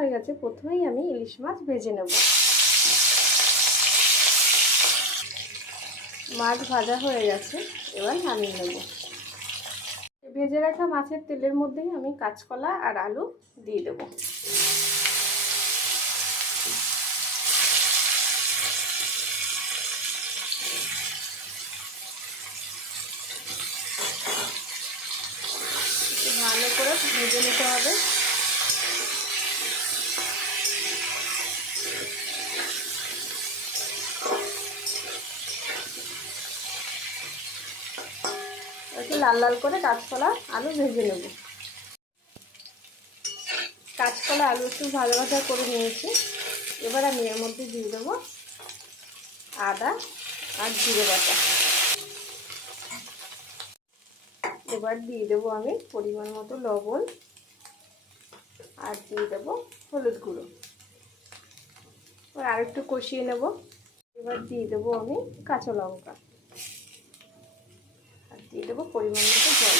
হয়ে গেছে, প্রথমেই আমি ইলিশ মাছ ভেজে নেব। মাছ ভাজা হয়ে গেছে, এবার নামিয়ে নেব। ভেজে রাখা মাছের তেলের মধ্যেই আমি কাঁচকলা আর আলু দিয়ে দেবো। ভালো করে ভেজে নিতে হবে। একটু লাল লাল করে কাঁচকলা আলু ভেজে নেব। কাঁচকলা আলু একটু ভাজা ভাজা করে নিয়েছি। এবার আমি এর মধ্যে দিয়ে দেবো আদা আর জিরে বাটা। এবার দিয়ে দেবো আমি পরিমাণ মতো লবণ আর দিয়ে দেবো হলুদ গুঁড়ো। আর একটু কষিয়ে নেব। এবার দিয়ে দেবো আমি কাঁচা লঙ্কা আর দিয়ে দেবো পরিমাণ মতো জল।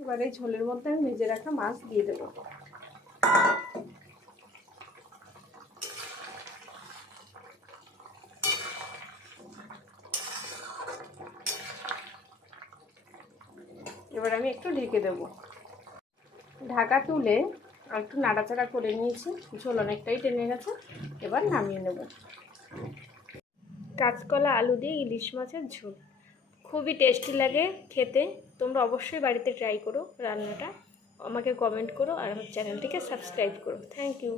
এবার এই ঝোলের মধ্যে আমি ভেজে রাখা মাছ দিয়ে দেবো। এবার আমি একটু ঢেকে দেবো। ঢাকা তুলে একটু নাড়াচাড়া করে নিয়েছি, ঝোল অনেকটাই টেনে গেছে। এবার নামিয়ে নেব। কাঁচকলা আলু দিয়ে ইলিশ মাছের ঝোল খুবই টেস্টি লাগে খেতে। তোমরা অবশ্যই বাড়িতে ট্রাই করো রান্নাটা, আমাকে কমেন্ট করো আর আমার চ্যানেলটিকে সাবস্ক্রাইব করো। Thank you.